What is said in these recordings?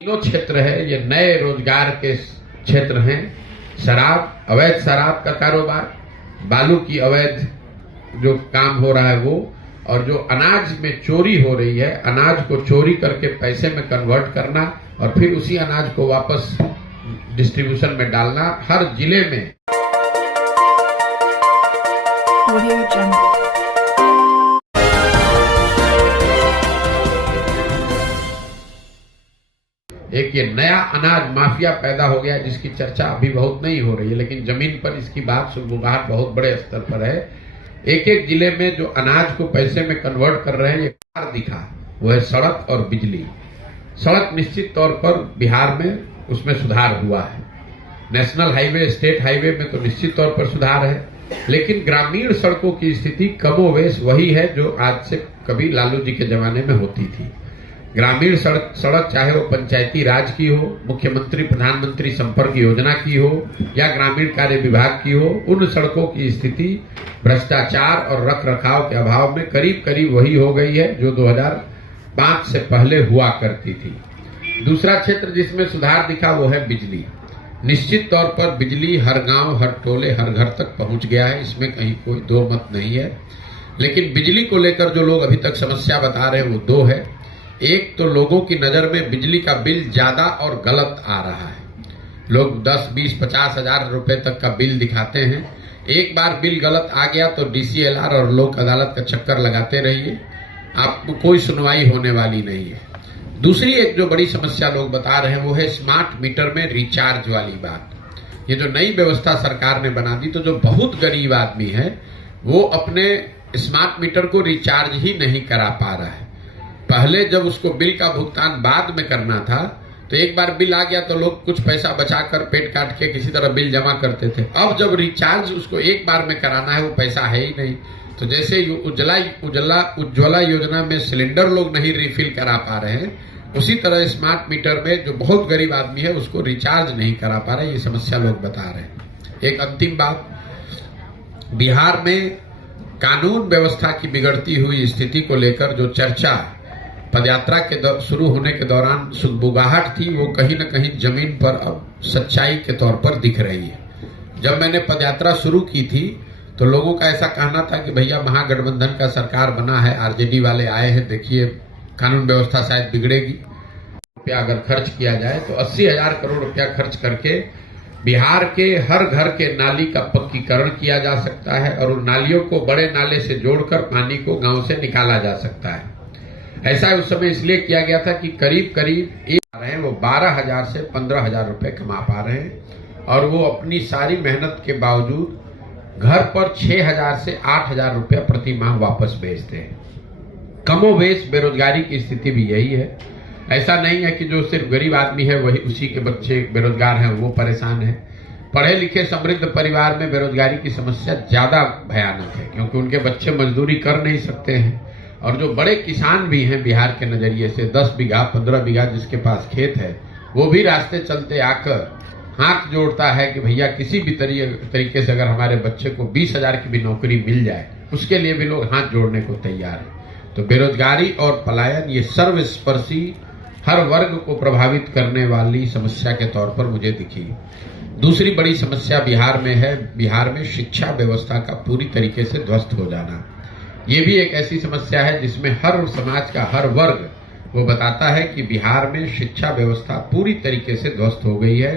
तीनों क्षेत्र है, ये नए रोजगार के क्षेत्र हैं। शराब, अवैध शराब का कारोबार, बालू की अवैध जो काम हो रहा है वो, और जो अनाज में चोरी हो रही है, अनाज को चोरी करके पैसे में कन्वर्ट करना और फिर उसी अनाज को वापस डिस्ट्रीब्यूशन में डालना हर जिले में। एक ये नया अनाज माफिया पैदा हो गया जिसकी चर्चा अभी बहुत नहीं हो रही है, लेकिन जमीन पर इसकी बात सुगबुगाहट बहुत बड़े स्तर पर है। एक एक जिले में जो अनाज को पैसे में कन्वर्ट कर रहे हैं, ये कार दिखा, वो है सड़क और बिजली। सड़क निश्चित तौर पर बिहार में उसमें सुधार हुआ है, नेशनल हाईवे, स्टेट हाईवे में तो निश्चित तौर पर सुधार है, लेकिन ग्रामीण सड़कों की स्थिति कमोवेश वही है जो आज से कभी लालू जी के जमाने में होती थी। ग्रामीण सड़क चाहे वो पंचायती राज की हो, मुख्यमंत्री प्रधानमंत्री संपर्क योजना की हो या ग्रामीण कार्य विभाग की हो, उन सड़कों की स्थिति भ्रष्टाचार और रख रखाव के अभाव में करीब करीब वही हो गई है जो 2005 से पहले हुआ करती थी। दूसरा क्षेत्र जिसमें सुधार दिखा वो है बिजली। निश्चित तौर पर बिजली हर गांव, हर टोले, हर घर तक पहुंच गया है, इसमें कहीं कोई दो मत नहीं है। लेकिन बिजली को लेकर जो लोग अभी तक समस्या बता रहे हैं वो दो है। एक तो लोगों की नजर में बिजली का बिल ज्यादा और गलत आ रहा है। लोग 10, 20, 50 हजार रुपए तक का बिल दिखाते हैं। एक बार बिल गलत आ गया तो DCLR और लोक अदालत का चक्कर लगाते रहिए, आपको कोई सुनवाई होने वाली नहीं है। दूसरी एक जो बड़ी समस्या लोग बता रहे हैं वो है स्मार्ट मीटर में रिचार्ज वाली बात। ये जो नई व्यवस्था सरकार ने बना दी तो जो बहुत गरीब आदमी है वो अपने स्मार्ट मीटर को रिचार्ज ही नहीं करा पा रहा है। पहले जब उसको बिल का भुगतान बाद में करना था तो एक बार बिल आ गया तो लोग कुछ पैसा बचाकर पेट काट के किसी तरह बिल जमा करते थे। अब जब रिचार्ज उसको एक बार में कराना है वो पैसा है ही नहीं। तो जैसे उज्ज्वला योजना में सिलेंडर लोग नहीं रिफिल करा पा रहे हैं, उसी तरह स्मार्ट मीटर में जो बहुत गरीब आदमी है उसको रिचार्ज नहीं करा पा रहे, ये समस्या लोग बता रहे हैं। एक अंतिम बात, बिहार में कानून व्यवस्था की बिगड़ती हुई स्थिति को लेकर जो चर्चा पदयात्रा के शुरू होने के दौरान सुगबुगाहट थी वो कहीं न कहीं जमीन पर अब सच्चाई के तौर पर दिख रही है। जब मैंने पदयात्रा शुरू की थी तो लोगों का ऐसा कहना था कि भैया महागठबंधन का सरकार बना है, RJD वाले आए हैं, देखिए कानून व्यवस्था शायद बिगड़ेगी। रुपया अगर खर्च किया जाए तो 80,000 करोड़ रुपया खर्च करके बिहार के हर घर के नाली का पक्कीकरण किया जा सकता है और उन नालियों को बड़े नाले से जोड़कर पानी को गांव से निकाला जा सकता है। ऐसा उस समय इसलिए किया गया था कि करीब करीब वो 12,000 से 15,000 रुपए कमा पा रहे हैं और वो अपनी सारी मेहनत के बावजूद घर पर 6,000 से 8,000 रुपया प्रति माह वापस भेजते हैं। कमोवेश बेरोजगारी की स्थिति भी यही है। ऐसा नहीं है कि जो सिर्फ गरीब आदमी है वही उसी के बच्चे बेरोजगार हैं वो परेशान है। पढ़े लिखे समृद्ध परिवार में बेरोजगारी की समस्या ज्यादा भयानक है क्योंकि उनके बच्चे मजदूरी कर नहीं सकते हैं। और जो बड़े किसान भी हैं बिहार के नजरिए से, 10 बीघा 15 बीघा जिसके पास खेत है, वो भी रास्ते चलते आकर हाथ जोड़ता है कि भैया किसी भी तरीके से अगर हमारे बच्चे को 20,000 की भी नौकरी मिल जाए उसके लिए भी लोग हाथ जोड़ने को तैयार हैं। तो बेरोजगारी और पलायन ये सर्वस्पर्शी हर वर्ग को प्रभावित करने वाली समस्या के तौर पर मुझे दिखी। दूसरी बड़ी समस्या बिहार में है, बिहार में शिक्षा व्यवस्था का पूरी तरीके से ध्वस्त हो जाना। ये भी एक ऐसी समस्या है जिसमें हर समाज का हर वर्ग वो बताता है कि बिहार में शिक्षा व्यवस्था पूरी तरीके से ध्वस्त हो गई है।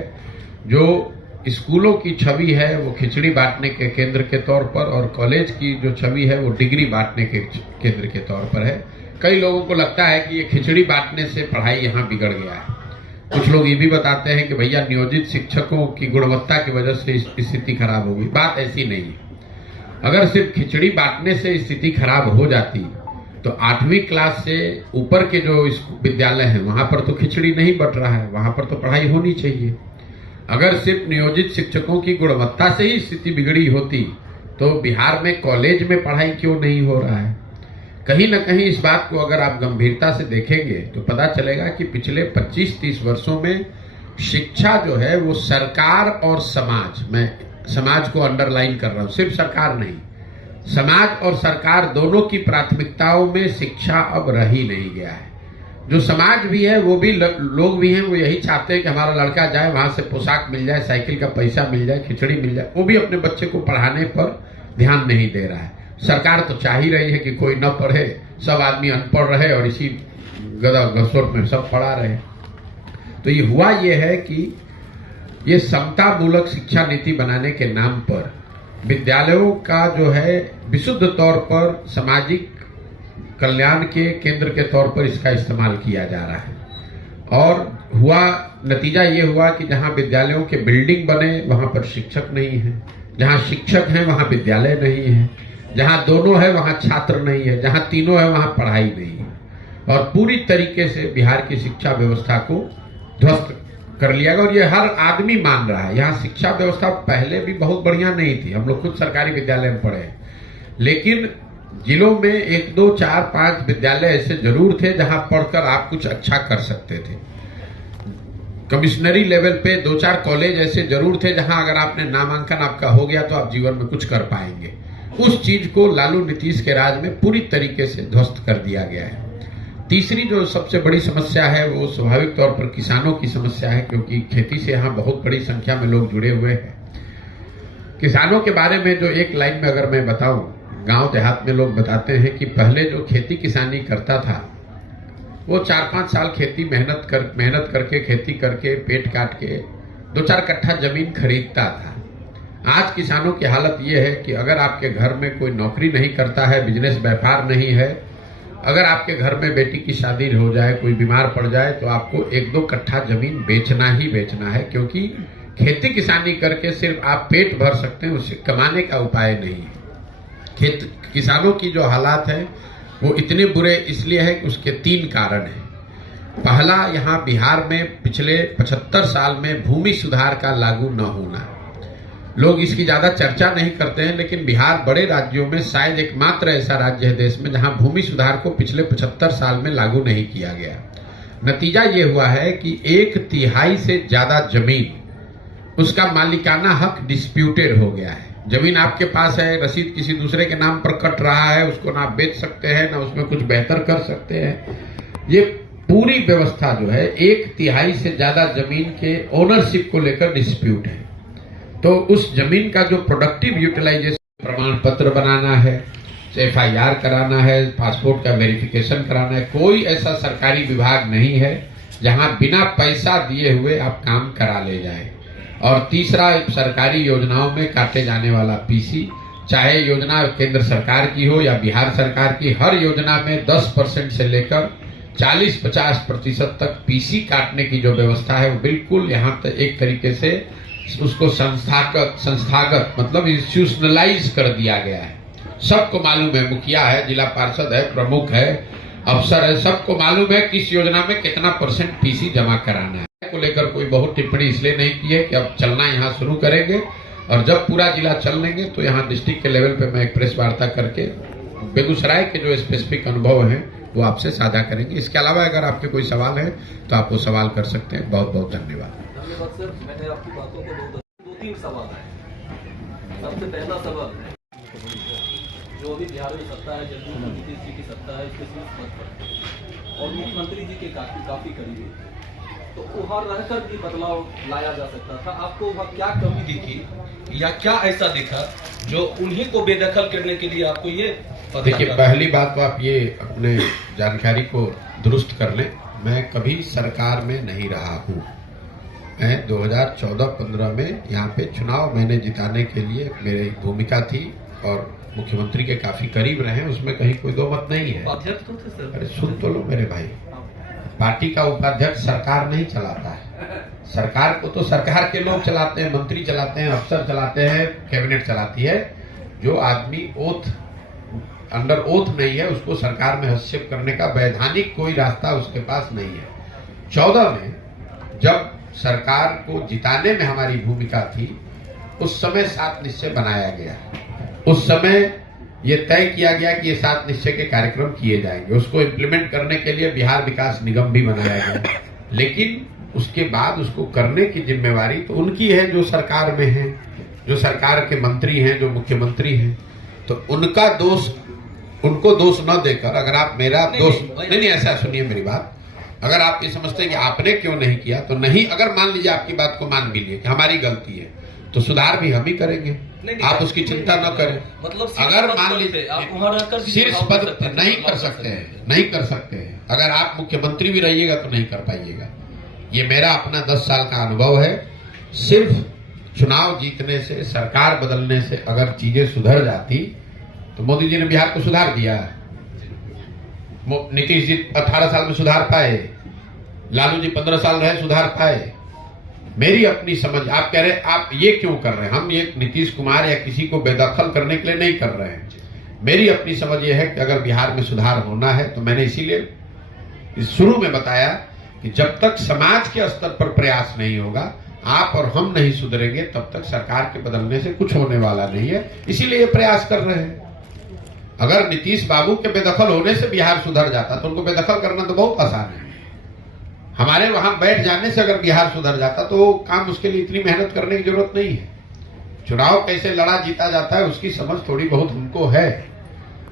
जो स्कूलों की छवि है वो खिचड़ी बांटने के केंद्र के तौर पर और कॉलेज की जो छवि है वो डिग्री बांटने के केंद्र के तौर पर है। कई लोगों को लगता है कि ये खिचड़ी बांटने से पढ़ाई यहाँ बिगड़ गया है। कुछ लोग ये भी बताते हैं कि भैया नियोजित शिक्षकों की गुणवत्ता की वजह से स्थिति खराब हो गई। बात ऐसी नहीं है। अगर सिर्फ खिचड़ी बांटने से स्थिति खराब हो जाती तो 8वीं क्लास से ऊपर के जो विद्यालय हैं वहां पर तो खिचड़ी नहीं बट रहा है, वहां पर तो पढ़ाई होनी चाहिए। अगर सिर्फ नियोजित शिक्षकों की गुणवत्ता से ही स्थिति बिगड़ी होती तो बिहार में कॉलेज में पढ़ाई क्यों नहीं हो रहा है? कहीं ना कहीं इस बात को अगर आप गंभीरता से देखेंगे तो पता चलेगा कि पिछले 25-30 वर्षों में शिक्षा जो है वो सरकार और समाज, मैं समाज को अंडरलाइन कर रहा हूं, सिर्फ सरकार नहीं, समाज और सरकार दोनों की प्राथमिकताओं में शिक्षा अब रह ही नहीं गया है। जो समाज भी है वो भी लोग भी हैं, वो यही चाहते हैं कि हमारा लड़का जाए, वहां से पोशाक मिल जाए, साइकिल का पैसा मिल जाए, खिचड़ी मिल जाए। वो भी अपने बच्चे को पढ़ाने पर ध्यान नहीं दे रहा है। सरकार तो चाह ही रही है कि कोई न पढ़े, सब आदमी अनपढ़ रहे और इसी गदा घसोट में सब पढ़ा रहे। तो ये हुआ ये है कि ये समता मूलक शिक्षा नीति बनाने के नाम पर विद्यालयों का जो है विशुद्ध तौर पर सामाजिक कल्याण के केंद्र के तौर पर इसका इस्तेमाल किया जा रहा है। और नतीजा ये हुआ कि जहां विद्यालयों के बिल्डिंग बने वहां पर शिक्षक नहीं है, जहां शिक्षक हैं वहां विद्यालय नहीं है, जहां दोनों है वहां छात्र नहीं है, जहां तीनों है वहां पढ़ाई नहीं है। और पूरी तरीके से बिहार की शिक्षा व्यवस्था को ध्वस्त कर लिया गया। और ये हर आदमी मान रहा है। यहाँ शिक्षा व्यवस्था पहले भी बहुत बढ़िया नहीं थी, हम लोग खुद सरकारी विद्यालय में पढ़े, लेकिन जिलों में 1, 2, 4, 5 विद्यालय ऐसे जरूर थे जहां पढ़कर आप कुछ अच्छा कर सकते थे। कमिश्नरी लेवल पे 2-4 कॉलेज ऐसे जरूर थे जहां अगर आपने नामांकन आपका हो गया तो आप जीवन में कुछ कर पाएंगे। उस चीज को लालू नीतीश के राज में पूरी तरीके से ध्वस्त कर दिया गया है। तीसरी जो सबसे बड़ी समस्या है वो स्वाभाविक तौर पर किसानों की समस्या है, क्योंकि खेती से यहाँ बहुत बड़ी संख्या में लोग जुड़े हुए हैं। किसानों के बारे में जो एक लाइन में अगर मैं बताऊं, गांव देहात में लोग बताते हैं कि पहले जो खेती किसानी करता था वो 4-5 साल खेती मेहनत करके खेती करके पेट काट के 2-4 कट्ठा जमीन खरीदता था। आज किसानों की हालत ये है कि अगर आपके घर में कोई नौकरी नहीं करता है, बिजनेस व्यापार नहीं है, अगर आपके घर में बेटी की शादी हो जाए, कोई बीमार पड़ जाए, तो आपको 1-2 कट्ठा जमीन बेचना ही बेचना है, क्योंकि खेती किसानी करके सिर्फ आप पेट भर सकते हैं, उससे कमाने का उपाय नहीं है। किसानों की जो हालात है वो इतने बुरे इसलिए है कि उसके 3 कारण हैं। पहला, यहाँ बिहार में पिछले 75 साल में भूमि सुधार का लागू न होना। लोग इसकी ज्यादा चर्चा नहीं करते हैं, लेकिन बिहार बड़े राज्यों में शायद एकमात्र ऐसा राज्य है देश में जहां भूमि सुधार को पिछले 75 साल में लागू नहीं किया गया। नतीजा ये हुआ है कि 1/3 से ज्यादा जमीन, उसका मालिकाना हक डिस्प्यूटेड हो गया है। जमीन आपके पास है, रसीद किसी दूसरे के नाम पर कट रहा है, उसको ना बेच सकते हैं, ना उसमें कुछ बेहतर कर सकते हैं। ये पूरी व्यवस्था जो है 1/3 से ज्यादा जमीन के ओनरशिप को लेकर डिस्प्यूट है। तो उस जमीन का जो प्रोडक्टिव यूटिलाइजेशन, प्रमाण पत्र बनाना है, FIR कराना है, पासपोर्ट का वेरिफिकेशन कराना है, कोई ऐसा सरकारी विभाग नहीं है जहां बिना पैसा दिए हुए आप काम करा ले जाए। और तीसरा, सरकारी योजनाओं में काटे जाने वाला PC, चाहे योजना केंद्र सरकार की हो या बिहार सरकार की, हर योजना में 10% से लेकर 40-50% तक PC काटने की जो व्यवस्था है वो बिल्कुल यहाँ तक एक तरीके से उसको संस्थागत मतलब इंस्टीट्यूशनलाइज कर दिया गया है। सबको मालूम है, मुखिया है, जिला पार्षद है, प्रमुख है, अफसर है, सबको मालूम है किस योजना में कितना % PC जमा कराना है। को लेकर कोई बहुत टिप्पणी इसलिए नहीं की है कि अब चलना यहाँ शुरू करेंगे और जब पूरा जिला चल लेंगे तो यहाँ डिस्ट्रिक्ट के लेवल पे मैं एक प्रेस वार्ता करके बेगूसराय के जो स्पेसिफिक अनुभव हैं वो आपसे साझा करेंगे। इसके अलावा अगर आपके कोई सवाल है तो आप वो सवाल कर सकते हैं। बहुत बहुत धन्यवाद। धन्यवाद सर। मैंने आपकी बातों को 2-3 सवाल है। सबसे पहला सवाल है, जो अभी बिहार में सत्ता है, जदयू नीतीश जी की सत्ता है, इसके शीर्ष पद पर और मुख्यमंत्री जी के काफी करीब है, तो वहाँ रहकर भी बदलाव लाया जा सकता था। आपको वहाँ क्या कमी दिखी या क्या ऐसा दिखा जो उन्हीं को बेदखल करने के लिए आपको ये? देखिए, पहली बात तो आप ये अपने जानकारी को दुरुस्त कर लें, मैं कभी सरकार में नहीं रहा हूँ। मैं 2014-15 में यहाँ पे चुनाव मैंने जिताने के लिए मेरी भूमिका थी और मुख्यमंत्री के काफी करीब रहे, उसमें कहीं कोई दो मत नहीं है। उपाध्यक्ष तो थे सर। अरे सुन तो लो मेरे भाई, पार्टी का उपाध्यक्ष सरकार नहीं चलाता है। सरकार को तो सरकार के लोग चलाते हैं, मंत्री चलाते हैं, अफसर चलाते हैं, कैबिनेट चलाती है। जो आदमी अंडर ओथ नहीं है उसको सरकार में हस्तक्षेप करने का वैधानिक कोई रास्ता उसके पास नहीं है। 14 में जब सरकार को जिताने में हमारी भूमिका थी, उस समय 7 निश्चय बनाया गया। उस समय ये तय किया गया कि ये 7 निश्चय के कार्यक्रम किए जाएंगे। उसको इम्प्लीमेंट करने के लिए बिहार विकास निगम भी बनाया गया, लेकिन उसके बाद उसको करने की जिम्मेवारी तो उनकी है जो सरकार में है, जो सरकार के मंत्री हैं, जो मुख्यमंत्री हैं। तो उनको दोष न देकर, अगर आप मेरा दोष नहीं, ऐसा सुनिए मेरी बात, अगर आप ये समझते हैं कि आपने क्यों नहीं किया, तो नहीं, अगर मान लीजिए आपकी बात को मान भी लिए कि हमारी गलती है, तो सुधार भी हम ही करेंगे। आप उसकी चिंता न करें। मतलब अगर मान लीजिए शीर्ष पद नहीं कर सकते हैं, नहीं कर सकते हैं, अगर आप मुख्यमंत्री भी रहिएगा तो नहीं कर पाइएगा। ये मेरा अपना 10 साल का अनुभव है। सिर्फ चुनाव जीतने से, सरकार बदलने से अगर चीजें सुधर जाती, तो मोदी जी ने बिहार को सुधार दिया। नीतीश जी 18 साल में सुधार पाए, लालू जी 15 साल रहे, सुधार पाए। मेरी अपनी समझ, आप कह रहे हैं आप ये क्यों कर रहे हैं, हम ये नीतीश कुमार या किसी को बेदखल करने के लिए नहीं कर रहे हैं। मेरी अपनी समझ ये है कि अगर बिहार में सुधार होना है, तो मैंने इसीलिए शुरू में बताया कि जब तक समाज के स्तर पर प्रयास नहीं होगा, आप और हम नहीं सुधरेंगे, तब तक सरकार के बदलने से कुछ होने वाला नहीं है। इसीलिए ये प्रयास कर रहे हैं। अगर नीतीश बाबू के बेदखल होने से बिहार सुधर जाता, तो उनको बेदखल करना तो बहुत आसान है। हमारे वहां बैठ जाने से अगर बिहार सुधर जाता, तो काम उसके लिए इतनी मेहनत करने की जरूरत नहीं है। चुनाव कैसे लड़ा जीता जाता है, उसकी समझ थोड़ी बहुत हमको है।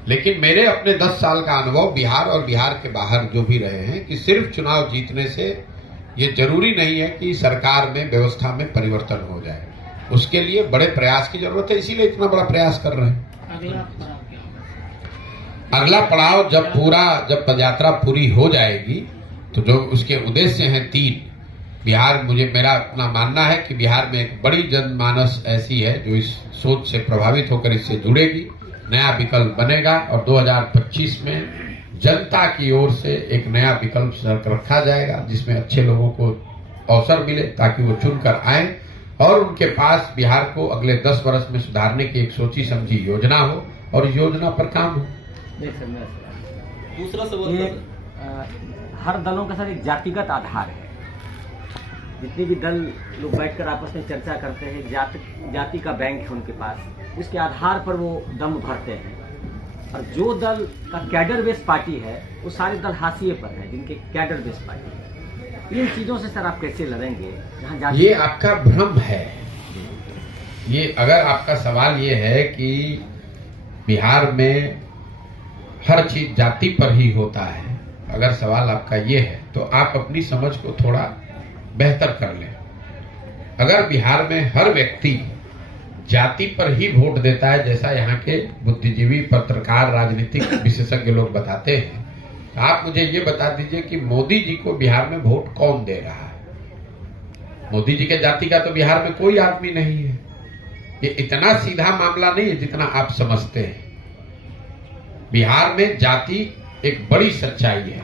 लेकिन मेरे अपने 10 साल का अनुभव बिहार और बिहार के बाहर जो भी रहे हैं, कि सिर्फ चुनाव जीतने से ये जरूरी नहीं है कि सरकार में, व्यवस्था में परिवर्तन हो जाए। उसके लिए बड़े प्रयास की जरूरत है, इसीलिए इतना बड़ा प्रयास कर रहे हैं। अगला पड़ाव जब पदयात्रा पूरी हो जाएगी, तो जो उसके उद्देश्य हैं 3 बिहार, मेरा अपना मानना है कि बिहार में एक बड़ी जनमानस ऐसी है जो इस सोच से प्रभावित होकर इससे जुड़ेगी, नया विकल्प बनेगा, और 2025 में जनता की ओर से एक नया विकल्प रखा जाएगा, जिसमें अच्छे लोगों को अवसर मिले, ताकि वो चुनकर आए और उनके पास बिहार को अगले 10 वर्ष में सुधारने की एक सोची समझी योजना हो, और योजना पर काम हो। दूसरा सवाल, हर दलों का सर एक जातिगत आधार है। जितने भी दल लोग बैठकर आपस में चर्चा करते हैं, जाति का बैंक है उनके पास, उसके आधार पर वो दम भरते हैं। और जो दल का कैडर बेस्ड पार्टी है, वो सारे दल हाशिए पर है जिनके कैडर बेस्ड पार्टी है। इन चीजों से सर आप कैसे लड़ेंगे? जहाँ ये आपका भ्रम है। ये अगर आपका सवाल ये है कि बिहार में हर चीज जाति पर ही होता है, अगर सवाल आपका ये है, तो आप अपनी समझ को थोड़ा बेहतर कर लें। अगर बिहार में हर व्यक्ति जाति पर ही वोट देता है, जैसा यहाँ के बुद्धिजीवी, पत्रकार, राजनीतिक विशेषज्ञ लोग बताते हैं, तो आप मुझे ये बता दीजिए कि मोदी जी को बिहार में वोट कौन दे रहा है? मोदी जी के जाति का तो बिहार में कोई आदमी नहीं है। ये इतना सीधा मामला नहीं है जितना आप समझते हैं। बिहार में जाति एक बड़ी सच्चाई है,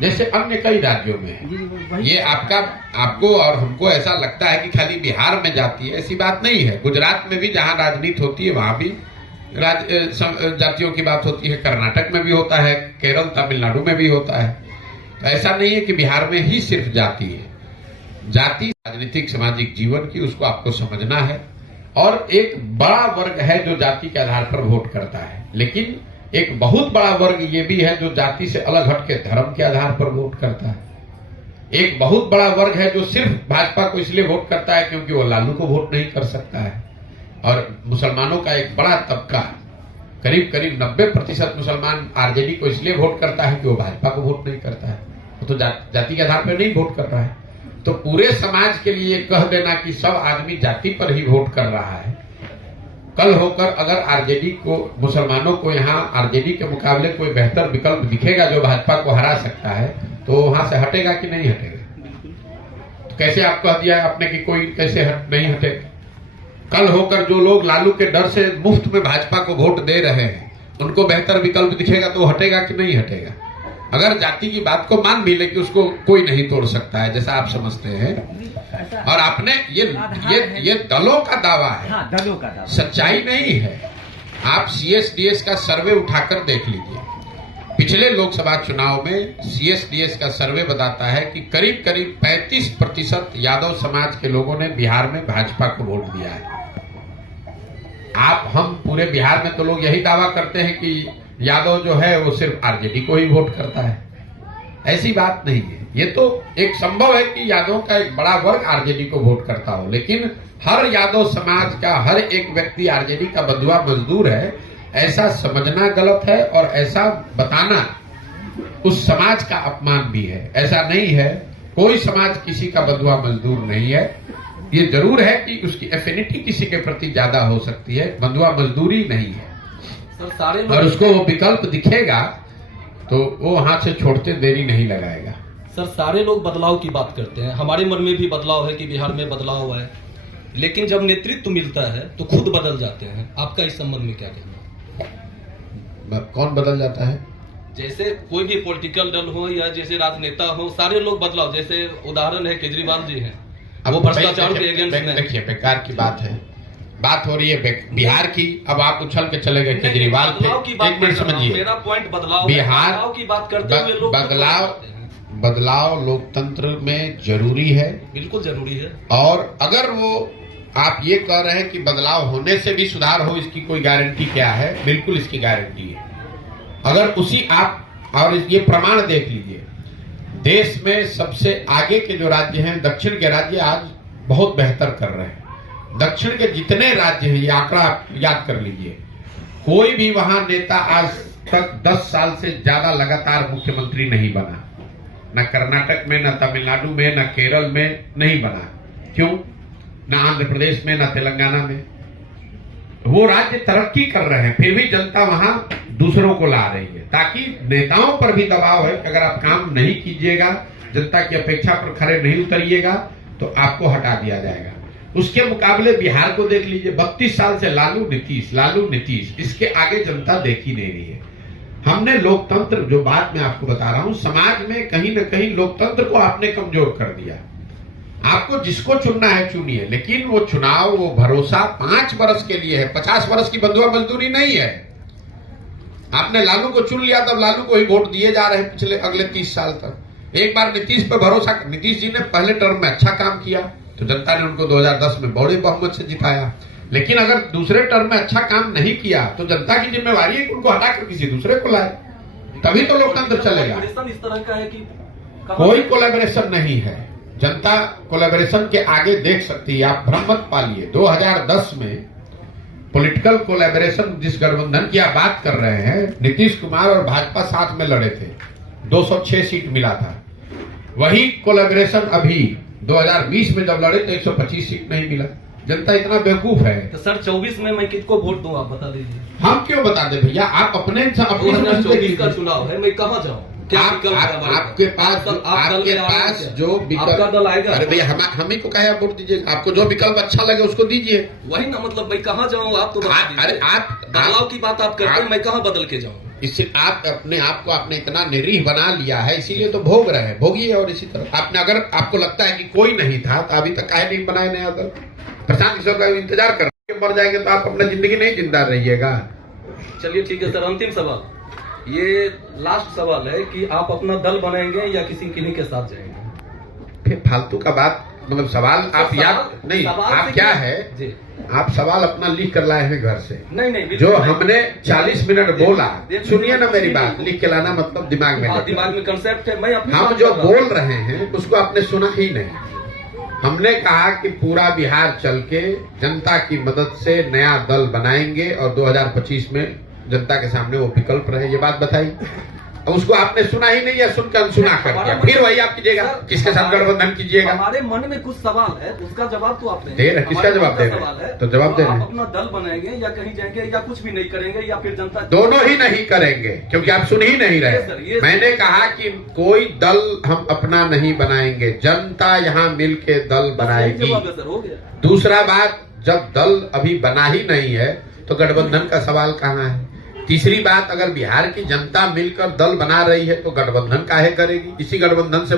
जैसे अन्य कई राज्यों में है। ये आपको और हमको ऐसा लगता है कि खाली बिहार में जाति है, ऐसी बात नहीं है। गुजरात में भी जहां राजनीति होती है, वहां भी जातियों की बात होती है। कर्नाटक में भी होता है, केरल, तमिलनाडु में भी होता है। तो ऐसा नहीं है कि बिहार में ही सिर्फ जाति है। जाति राजनीतिक सामाजिक जीवन की, उसको आपको समझना है। और एक बड़ा वर्ग है जो जाति के आधार पर वोट करता है, लेकिन एक बहुत बड़ा वर्ग ये भी है जो जाति से अलग हट के धर्म के आधार पर वोट करता है। एक बहुत बड़ा वर्ग है जो सिर्फ भाजपा को इसलिए वोट करता है क्योंकि वो लालू को वोट नहीं कर सकता है। और मुसलमानों का एक बड़ा तबका, करीब 90% मुसलमान आरजेडी को इसलिए वोट करता है कि वो भाजपा को वोट नहीं करता है। वो तो जाति के आधार पर नहीं वोट कर रहा है। तो पूरे समाज के लिए कह देना कि सब आदमी जाति पर ही वोट कर रहा है, कल होकर अगर आरजेडी को, मुसलमानों को यहाँ आरजेडी के मुकाबले कोई बेहतर विकल्प दिखेगा जो भाजपा को हरा सकता है, तो वहां से हटेगा कि नहीं हटेगा? तो कैसे आप कह दिया आपने कि कोई कैसे नहीं हटेगा? कल होकर जो लोग लालू के डर से मुफ्त में भाजपा को वोट दे रहे हैं, उनको बेहतर विकल्प दिखेगा तो हटेगा कि नहीं हटेगा? अगर जाति की बात को मान भी ले कि उसको कोई नहीं तोड़ सकता है, जैसा आप समझते हैं। और आपने ये दलों का दावा है। हाँ, दलों का दावा, सच्चाई नहीं है। आप CSDS का सर्वे उठाकर देख लीजिए। पिछले लोकसभा चुनाव में CSDS का सर्वे बताता है कि करीब 35% यादव समाज के लोगों ने बिहार में भाजपा को वोट दिया है। हम पूरे बिहार में तो लोग यही दावा करते हैं कि यादव जो है वो सिर्फ आरजेडी को ही वोट करता है। ऐसी बात नहीं है। ये तो एक संभव है कि यादव का एक बड़ा वर्ग आरजेडी को वोट करता हो, लेकिन हर यादव समाज का हर एक व्यक्ति आरजेडी का बंधुआ मजदूर है, ऐसा समझना गलत है। और ऐसा बताना उस समाज का अपमान भी है। ऐसा नहीं है, कोई समाज किसी का बंधुआ मजदूर नहीं है। ये जरूर है कि उसकी एफिनिटी किसी के प्रति ज्यादा हो सकती है, बंधुआ मजदूरी नहीं है। सर सारे और उसको वो विकल्प दिखेगा तो वो हाथ से छोड़ते देरी नहीं लगाएगा। सर सारे लोग बदलाव की बात करते हैं, हमारे मन में भी बदलाव है कि बिहार में बदलाव है, लेकिन जब नेतृत्व मिलता है तो खुद बदल जाते हैं। आपका इस संबंध में क्या कहना है? कौन बदल जाता है? जैसे कोई भी पॉलिटिकल दल हो या जैसे राजनेता हो, सारे लोग बदलाव, जैसे उदाहरण है केजरीवाल जी हैं, वो भ्रष्टाचार के अगेंस्ट में। देखिए बेकार की बात है, बात हो रही है बिहार की। अब आप उछल के चले गए केजरीवाल पे। एक मिनट समझिए, मेरा पॉइंट बदलाव, बिहार बदलाव की बात करते हुए लोग बदलाव लोकतंत्र में जरूरी है, बिल्कुल जरूरी है। और अगर वो आप ये कह रहे हैं कि बदलाव होने से भी सुधार हो, इसकी कोई गारंटी क्या है? बिल्कुल इसकी गारंटी है। अगर उसी आप और ये प्रमाण देख लीजिए, देश में सबसे आगे के जो राज्य हैं, दक्षिण के राज्य आज बहुत बेहतर कर रहे हैं। दक्षिण के जितने राज्य हैं, ये आंकड़ा याद कर लीजिए, कोई भी वहां नेता आज तक 10 साल से ज्यादा लगातार मुख्यमंत्री नहीं बना। न कर्नाटक में, न तमिलनाडु में, न केरल में नहीं बना। क्यों? न आंध्र प्रदेश में, न तेलंगाना में। वो राज्य तरक्की कर रहे हैं, फिर भी जनता वहां दूसरों को ला रही है, ताकि नेताओं पर भी दबाव है कि अगर आप काम नहीं कीजिएगा, जनता की अपेक्षा पर खरे नहीं उतरिएगा, तो आपको हटा दिया जाएगा। उसके मुकाबले बिहार को देख लीजिए, 32 साल से लालू नीतीश, इसके आगे जनता देख ही नहीं रही है। हमने लोकतंत्र, जो बात मैं आपको बता रहा हूं, समाज में कहीं न कहीं लोकतंत्र को आपने कमजोर कर दिया। आपको जिसको चुनना है चुनिए, लेकिन वो चुनाव, वो भरोसा 5 वर्ष के लिए है, 50 वर्ष की बंधुआ मजदूरी नहीं है। आपने लालू को चुन लिया, तब लालू को ही वोट दिए जा रहे हैं पिछले अगले 30 साल तक। एक बार नीतीश पर भरोसा, नीतीश जी ने पहले टर्म में अच्छा काम किया तो जनता ने उनको 2010 में बड़े बहुमत से जिताया, लेकिन अगर दूसरे टर्म में अच्छा काम नहीं किया तो जनता की जिम्मेवारी है कि उनको हटाकर किसी दूसरे को लाए, तभी तो लोकतंत्र चलेगा। इस तरह का है कि कोई कोलैबोरेशन नहीं है, जनता कोलैबोरेशन के आगे देख सकती है। आप भ्रम मत पालिए। 2010 में पॉलिटिकल कोलैबोरेशन, जिस गठबंधन की आप बात कर रहे हैं, नीतीश कुमार और भाजपा साथ में लड़े थे, 206 सीट मिला था। वही कोलैबोरेशन अभी 2020 में जब लड़े तो 125 सीट नहीं मिला। जनता इतना बेवकूफ है। तो सर 24 में मैं किसको वोट दूं, आप बता दीजिए। हम क्यों बता दे भैया, आप अपने 2024 का चुनाव है, मैं कहाँ जाऊँ? आपके पास जो विकल्प दल आएगा, अरे भैया हम ही को कहे आप वोट दीजिए, आपको जो विकल्प अच्छा लगे उसको दीजिए। वही ना, मतलब मैं कहाँ जाऊँ? आप तो अरे आप बदलाव की बात आप करते हैं, मैं कहाँ बदल के जाऊँ? इससे आप अपने आप को आपने इतना निरीह बना लिया है, इसीलिए तो भोग रहे हैं, भोगिए। और इसी तरह आपने, अगर आपको लगता है कि कोई नहीं था तो अभी तक काहे नहीं बनाए नया दल? प्रशांत किशोर का इंतजार कर रहे, मर जाएंगे तो आप अपना जिंदगी नहीं जिंदा रहिएगा। चलिए ठीक है सर, अंतिम सवाल, ये लास्ट सवाल है कि आप अपना दल बनाएंगे या किन्हीं के साथ जाएंगे? फिर फालतू का बात, मतलब सवाल आप याद नहीं, आप क्या है जी, आप सवाल अपना लिख कर लाए हैं घर से? नहीं, जो हमने 40 मिनट बोला, सुनिए ना मेरी बात, लिख के लाना मतलब दिमाग में, दिमाग में कंसेप्ट है। मैं हम जो बोल रहे हैं उसको आपने सुना ही नहीं। हमने कहा कि पूरा बिहार चल के जनता की मदद से नया दल बनाएंगे और 2025 में जनता के सामने वो विकल्प रहे, ये बात बताई। अब उसको आपने सुना ही नहीं, या सुनकर अनसुना कर दिया, फिर वही आप कीजिएगा, किसके साथ गठबंधन कीजिएगा। हमारे मन में कुछ सवाल है, उसका जवाब तो आपने दे रहे, किसका जवाब दे रहे? तो जवाब दे रहे हैं। अपना दल बनाएंगे या कहीं जाएंगे या कुछ भी नहीं करेंगे, या फिर जनता? दोनों ही नहीं करेंगे, क्योंकि आप सुन ही नहीं रहे। मैंने कहा कि कोई दल हम अपना नहीं बनाएंगे, जनता यहाँ मिल के दल बनाएगी। दूसरा बात, जब दल अभी बना ही नहीं है तो गठबंधन का सवाल कहाँ है? तीसरी बात, अगर बिहार की जनता मिलकर दल बना रही है तो गठबंधन काहे करेगी? इसी गठबंधन से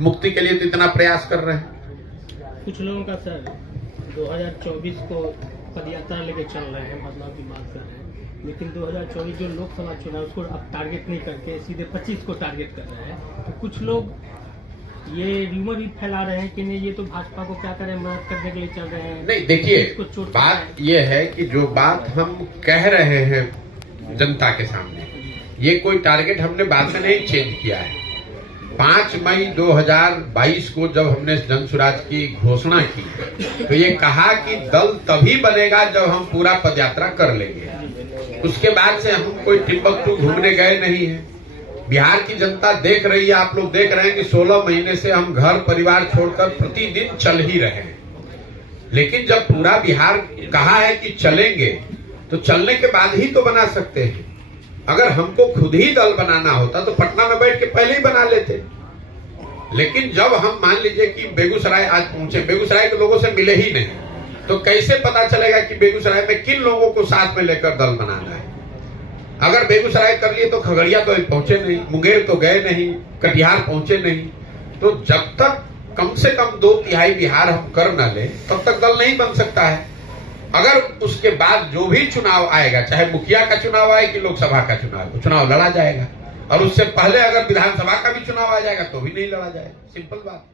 मुक्ति के लिए तो इतना प्रयास कर रहे हैं। कुछ लोगों का सर 2024 को पदयात्रा लेके चल रहे हैं, बदलाव की मांग कर रहे हैं, लेकिन 2024 जो लोकसभा चुनाव उसको अब टारगेट नहीं करके सीधे 25 को टारगेट कर रहे हैं। तो कुछ लोग ये र्यूमर भी फैला रहे हैं कि नहीं, ये तो भाजपा को क्या करें, मदद करने के लिए चल रहे हैं। नहीं, देखिए बात ये है कि जो बात हम कह रहे हैं जनता के सामने, ये कोई टारगेट हमने बाद में नहीं चेंज किया है। 5 मई 2022 को जब हमने जन स्वराज की घोषणा की तो ये कहा कि दल तभी बनेगा जब हम पूरा पदयात्रा कर लेंगे। उसके बाद से हम कोई टिम्बकटू घूमने गए नहीं है। बिहार की जनता देख रही है, आप लोग देख रहे हैं कि 16 महीने से हम घर परिवार छोड़कर प्रतिदिन चल ही रहे हैं। लेकिन जब पूरा बिहार कहा है कि चलेंगे, तो चलने के बाद ही तो बना सकते हैं। अगर हमको खुद ही दल बनाना होता तो पटना में बैठ के पहले ही बना लेते। लेकिन जब हम मान लीजिए कि बेगूसराय आज पहुंचे, बेगूसराय के लोगों से मिले ही नहीं, तो कैसे पता चलेगा कि बेगूसराय में किन लोगों को साथ में लेकर दल बनाना है। अगर बेगूसराय कर लिए तो खगड़िया तो पहुंचे नहीं, मुंगेर तो गए नहीं, कटिहार पहुंचे नहीं। तो जब तक कम से कम 2/3 बिहार हम कर न ले, तब तक दल नहीं बन सकता है। अगर उसके बाद जो भी चुनाव आएगा, चाहे मुखिया का चुनाव आए कि लोकसभा का चुनाव लड़ा जाएगा। और उससे पहले अगर विधानसभा का भी चुनाव आ जाएगा तो भी नहीं लड़ा जाएगा। सिंपल बात।